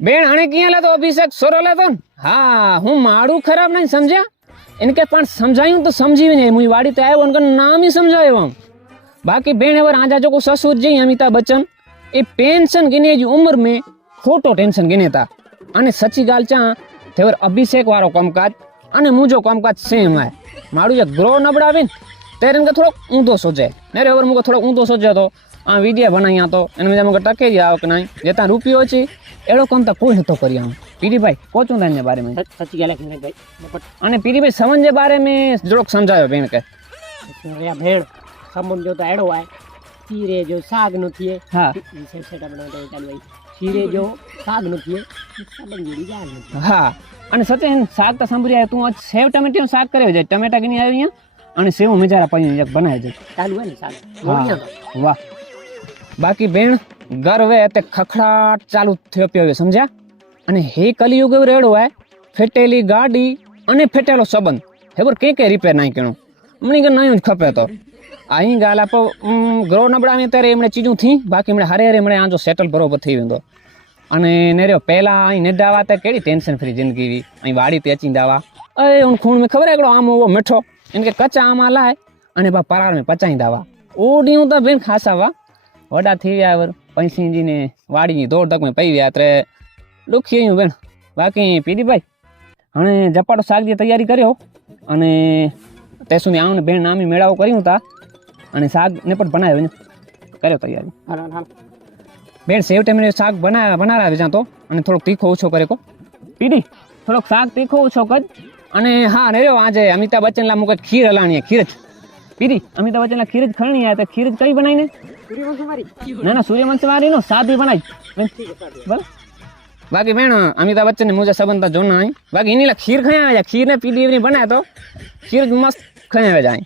બેન આને ક્યાં લેતો અભિષેક સોરો લેતો ને હા હું મારું ખરાબ નહીં સમજ્યા એને કે પણ સમજાયું તો સમજી નહીં હું વાડી તો આવ્યો ને નામ ही સમજાયો આમ बाकी बेन एवर आजा जो को ससुर जी अमिताभ बच्चन ए पेंशन गिने जी उम्र में खोटो टेंशन गिने था अने सच्ची गाल चा तेवर अभिषेक वारो कामकाज अने मुजो कामकाज सेम है मारू जे ग्रो नबड़ावे तेरे के थोड़ो ऊंधो सोचे नेरे ओवर मुको थोड़ो ऊंधो सोचे तो आ वीडियो बनाया तो एने में मुको टके जी आव के नहीं जेता रुपयो छी एड़ो काम तो कोई नतो करिया पीरी भाई कोचो ने बारे में सच्ची गाल है भाई अने पीरी भाई समझ जे बारे में जोड़क समझायो बेन के या भेड़ समुद्र तो एड़ो है खीरे जो साग नु थिए हाँ सेटा बनाते चालू भाई खीरे जो साग नु थिए सब जुड़ी जान हाँ અને સચિન શાક તો સાંભળી આવ્યો તું આજ સેવ ટમેટાનું શાક કરે છે ટમેટા ગીની આવી અહીંયા અને સેવ મજારા પડી એક બનાવે છે ચાલુ હે ને સાગ હા વાહ બાકી બેન ગરવે તે ખખડાટ ચાલુ થયો પ્યો સમજ્યા અને હે કલિયુગ રેડો હે ફેટેલી ગાડી અને ફેટેલો સંબંધ હેબર કે રિપેર નાઈ કેણો મણી કે નયું જ ખપે તો અહીં ગાલ આપો ગ્રો નબળાને ત્યારે એમણે ચીજું થી બાકી એમણે હારે હારે એમણે આજો સેટલ બરોબર થઈ વેંદો અને નેર્યો પહેલા અહીં ને દાવા તે કેડી ટેન્શન ફ્રી જિંદગી અહીં વાડી તે અચી દાવા એ ઉન ખૂણ में ખબર એકડો આમ ઓવો મીઠો इनके कच्चा आम लाए अने बा परार में पचाई दावा ओडियूं तो बेन खासा वा वडा थी यार पैसी जी ने वाड़ी नी दौड़ तक में पई गया त्रे दुखी बेन बाकी पीडी भाई हणे जपाटो शाक जी तैयारी कर्यो अने ते सुधी आवन बेन नामी मेळावो कर्यो ता अने शाक ने पण बनाव्यो ने कर्यो तैयारी हां बेन सेव टेमने शाक बनावे जा तो अने थोड़ो तीखो ओछो करे को पीडी थोड़ो शाक तीखो ओछो कर अने हाँ रे आज अमिताभ बच्चन ला मुके खीर हलाणी है खीर पीरी अमिताभ बच्चन ला खीर खरणी है तो खीर कई बनाई ने ना ना सूर्यवंशी वाली नो सादी बनाई बोल बाकी बेन अमिताभ बच्चन ने मुझे संबंध जोना आई बाकी इनी ला खीर खाया या खीर ने पीडी एवरी बनाए तो खीर मस्त खाया जाए